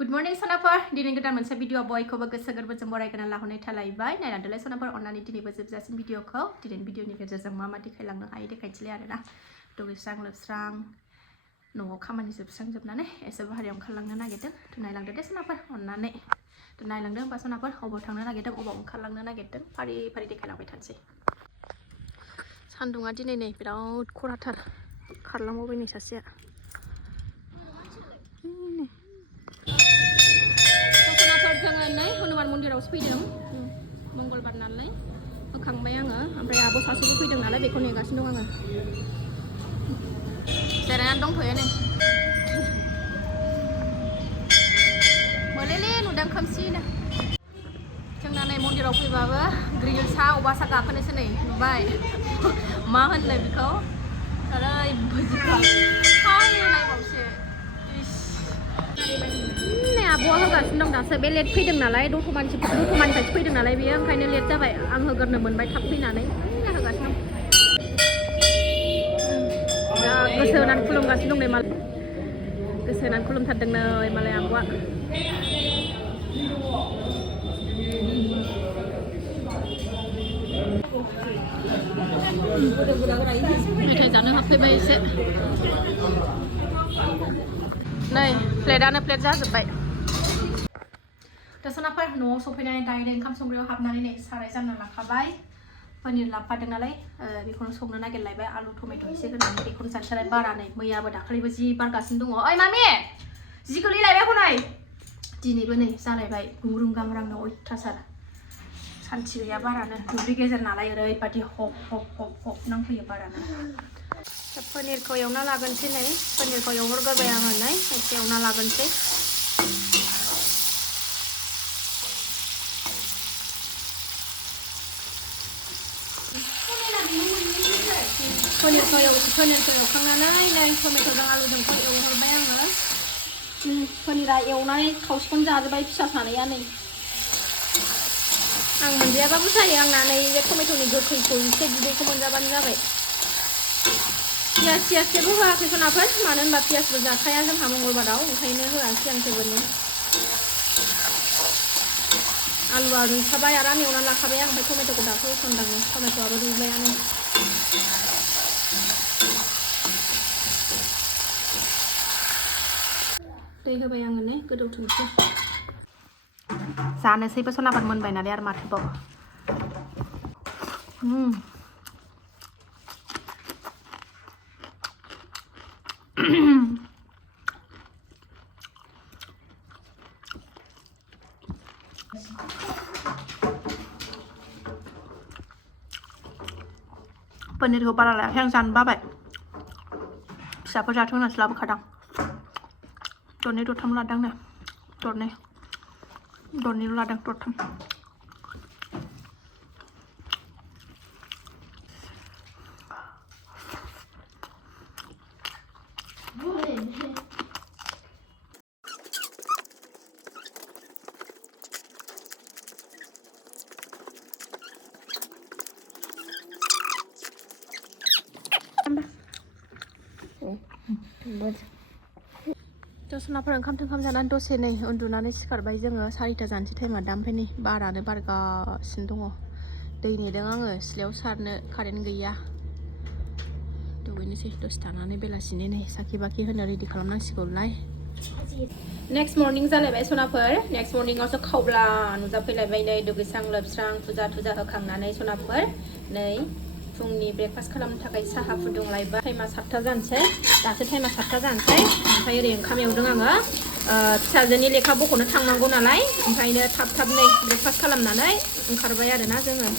Good morning सनाफोर दिनै गोदान मोनसे भिडिअ बयखौबो गोसो गोरबोजों बरायगोना लाहरनाय थालायबाय नायनानै सनाफोर अन्नानै दिनैबो जोबजासिम भिडिअखौ दिनैनि भिडिअनि गेजेरजों मा देखायलांनो हायो देखायनोसैलाय आरोना दुगैस्रां लोबस्रां न'आव खामानि जोबस्रांजोबनानै एसे बाहेरायाव ओंखारलांनो नागिरदों नायलांदो दे सनाफोर अन्नानै नायलांदो होमबा सनाफोर अबाव थांनो नागिरदों अबाव ओंखारलांनो नागिरदों फारि फारि देखायलांबाय थानोसै सान्दुङा दिनै नै बिराद खराथार खारलांबावबाय नै सासेया हनुमान मन्दिरावसो फैदों मंगलबार नालाय होखांबाय आङो ओमफ्राय आब' सासेबो फैदों नालाय बेखौ नेगासिनो दं आङो जिरायनानै दंथ'यो नै मोलेले नुदों खोमसिनो जोंना नै मन्दिराव फैबाबो ग्रिलसा अबासा गाखोनोसो नै नुबाय मा होनलाय बेखौ ओरैबायदि हायो नायबावसो आब'आ होगासिनो दं दासो बे लेट फैदों नालाय दतमानिफ्रायसो फैदों नालाय बेयो ओंखायनो लेट जाबाय आं होग्रोनो मोनबाय थाब फैनानै होगासिनो दं गोसो होनानै खुलुमगासिनो दं नै मालाय गोसो होनानै खुलुमथारदों नै मालाय आब'आ मेथाइ जानो हाबफैबाय एसे नै प्लेटानो प्लेट जाजोब्बाय दसनाफोर न'आव सफैनानै डाइरेक्ट ओंखाम संग्रायाव हाबनानै नै साराय जानना लाखाबाय पनिर लाफादों नालाय बेखौनो संनो नागिरलायबाय आलु टमेट' एसे होनानै बेखौनो जानसैलाय बारा नै मैयाबो दाखालिबो जि बारगासिनो दङ ओइ मामि जि गोलैलायबाय हनै दिनैबो नै जालायबाय गुरुं गामरांनो अयथासार सान्थि गैया बारानो दुब्लि गेजेर नालाय ओरैबायदि हब हब हब हब नांफैयो बारानो पनिरखौ एवना लागोनसै नै पनिरखौ एवहरग्रोबाय आङो नै एसे एवना लागोनसै पनिरखौ एवखांनानै नै टमेट'जों आलुजोंखौ एवहरबाय आङो पनिरा एवनानै खावसेखौनो जाजोब्बाय फिसा सानैया नै आं मोनजायाबाबो जायो आंना नै बे टमेट'नि गोखैखौ एसे बिदैखौ मोनजाबानो जाबाय पियास जेबो होआखै सनाफोर मानो होनबा पियासबो जाखाया जोंहा मंगलबाराव ओंखायनो होआसै आं जेबोनो आलुआ रुइखाबाय आराम एवना लाखाबाय आं ओमफ्राय टमेट'खौ दासो होसनदाङो टमेट'आबो रुइबायानो दै होबाय आङो नै गोदौथोंसै जानोसैबो सनाफोर मोनबाय नालाय आरो माथोबाव पनिरखौ बारा लायाखै आं जानो बाबाय फिसाफोर जाथों होननासो लाबोखादां दरनै दरथाम लादां नो दरनैल' लादों दरथाम दसनाफोर ओंखाम जानानै दसे नै उन्दुनानै सिखारबाय जोङो 4टा जानोसै टाइमा दा ओमफ्राय नै बारानो बारगासिनो दङ दै नेदों आङो सिथ्लायाव सारनो कारेन्ट गैया दुगैनोसै दसे थानानै बेलासिनि नै साखि बाखि होनो रेडि खालामनांसिगौलाय नेक्स्ट मर्निं जालायबाय सनाफोर नेक्स्ट मर्निंआवसो खावब्ला नुजाफैलायबाय नै दुगैस्रां लोबस्रां फुजा होखांनानै सनाफोर नै फुंनि ब्रेकफास्ट खालामनो थाखाय साहा फुदुंलायबाय टाइमा 7टा जानोसै दासो टाइमा 7टा जानोसै ओमफ्राय ओरै ओंखाम एवदों आङो फिसाजोनि लेखा बख'नो थांनांगौ नालाय ओंखायनो थाब नै ब्रेकफास्ट खालामनानै ओंखारबाय आरोना जोङो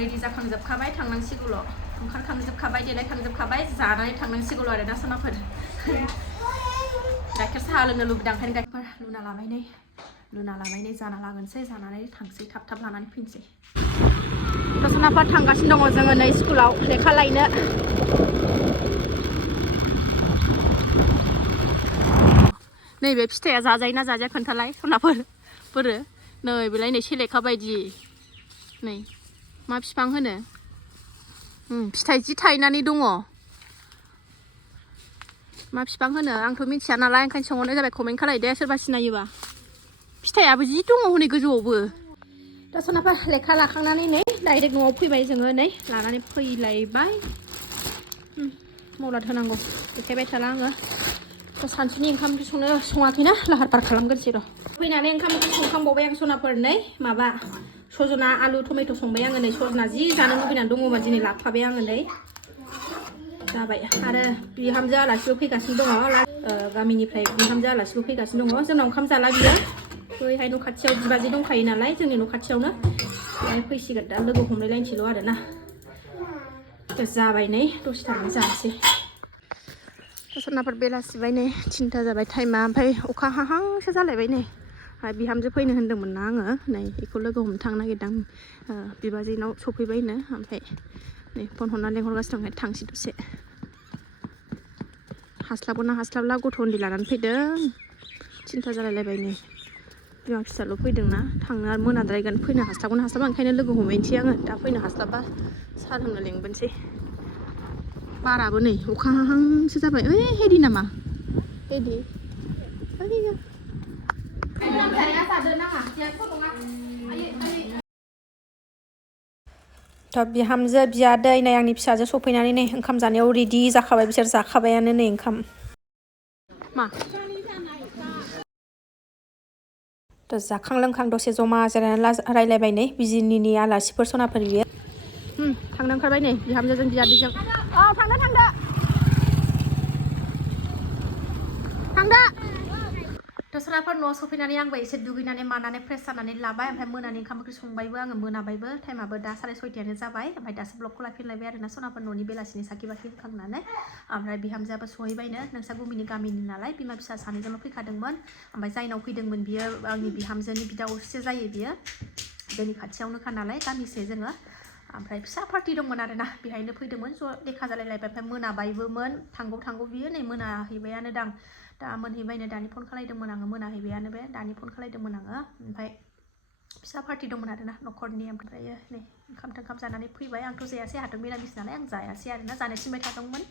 रेडि जाखांजोबखाबाय थांनांसिगौल' ओंखारखांजोबखाबाय देलायखांजोबखाबाय जानानै थांनांसिगौल' आरोना सनाफोर गाइखेर साहा लोंनो लुबैदों ओंखायनो गाइखेर लुना लाबाय नै जाना लागोनसै जानानै थांसै थाब लानानै फैनोसै दसनाफोर थांगासिनो दङ जोङो नै स्कुलाव लेखा लायनो नैबे फिथाइया जाजायोना जाजाया खोन्थालाय सनाफोर बोरो नै बेलाय नै सेलेखा बायदि नै मा बिफां होनो फिथाइ जि थायनानै दङ मा बिफां होनो आंथ' मिथिया नालाय ओंखायनो सोंहरनाय जाबाय कमेन्ट खालायदे सोरबा सिनायोबा फिथाइयाबो जि दङ हनै गोजौआवबो दा सनाफा लेखा लाखांनानै नै डाइरेक्ट न'आव फैबाय जोङो नै लानानै फैलायबाय मलाद होनांगौ देखायबाय थाला आङो सानसुनि ओंखाम ओंख्रि सङाखैना लाहार फाहार खालामग्रोसै र' फैनानै ओंखाम ओंख्रि संखांबावबाय आं सनाफोर नै माबा सजना आलु टमेट' संबाय आङो नै सजना जि जानो लुबैनानै दङमोन दिनै लाबोफाबाय आङो नै जाबाय आरो बिहामजो आलासिबो फैगासिनो दङ गामिनिफ्राय बिहामजो आलासिबो फैगासिनो दङ जोंनाव ओंखाम जाला बियो बैहाय न' खाथियाव बिबाजै दंखायो नालाय जोंनि न' खाथियावनो बेहाय फैसिगोन दा लोगो हमलायलायनोसैल' आरोना जाबाय नै दसे थानानै जानोसै सोरनाफोर बेलासिबाय नै 3ता जाबाय टाइमा ओमफ्राय अखा हाहांसो जालायबाय नै बिहामजो फैनो होन्दोंमोन ना आङो नै बेखौ लोगो हमनो थांनो नागिरदों बिबाजैनाव सफैबायनो ओमफ्राय नै फन हरनानै लेंहरगासिनो दं थांसै दसे हास्लाबगोन ना हास्लाबला गथ' उन्दै लानानै फैदों 3ता जालायलायबाय नै बिमा फिसाल' फैदोंना थांनो मोनाद्रायगोन फैनो हास्लाबगोन हास्लाबा ओंखायनो लोगो हमहैनोसै आङो दा फैनो हास्लाबा साहा लोंनो लेंबोनोसै बाराबो नै अखा हाहांसो जाबाय ओइ हेदि नामा हेदि थ' बिहामजो बियादै नै आंनि फिसाजो सफैनानै नै ओंखाम जानायाव रेडि जाखाबाय बिसोर जाखाबायानो नै ओंखाम मा थ' जाखां लोंखां दसे जमा जिरायनानै रायलायबाय नै बिजिनिनि आलासिफोर सनाफोर बियो थांनो ओंखारबाय नै बिहामजोजों बियादैजों थांदो दसराफोर न'आव सफैनानै आंबो एसे दुगैनानै मानानै फ्रेस जानानै लाबाय ओमफ्राय मोनानि ओंखाम ओंख्रि संबायबो आङो मोनाबायबो टाइमाबो दा 6:30 जाबाय ओमफ्राय दासो ब्लगखौ लाफिनलायबाय आरोना सनाफोर न'नि बेलासिनि साखि बाखि होखांनानै ओमफ्राय बिहामजोआबो सहैबायनो नोंसा गुमिनि गामिनि नालाय बिमा फिसा सानैजोंल' फैखादोंमोन ओमफ्राय जायनाव फैदोंमोन बियो आंनि बिहामजोनि बिदा असे जायो बियो जोंनि खाथियावनोखा नालाय गामिसे जोङो ओमफ्राय फिसा पार्टि दंमोन आरोना बेहायनो फैदोंमोन ज' देखा जालायलायबाय ओमफ्राय मोनाबायबोमोन थांगौ बियो नै मोनाहैबायानो दा मोनहैबायनो दानि फन खालायदोंमोन आङो मोनाहैबायानो बे दानि फन खालायदोंमोन आङो ओमफ्राय फिसा पार्टि दंमोन आरोना न'खरनि ओमफ्राय नै ओंखाम जानानै फैबाय आंथ' जायासै आंहाथ' मिरामिस नालाय आं जायासै आरोना जानो थिनबाय थादोंमोन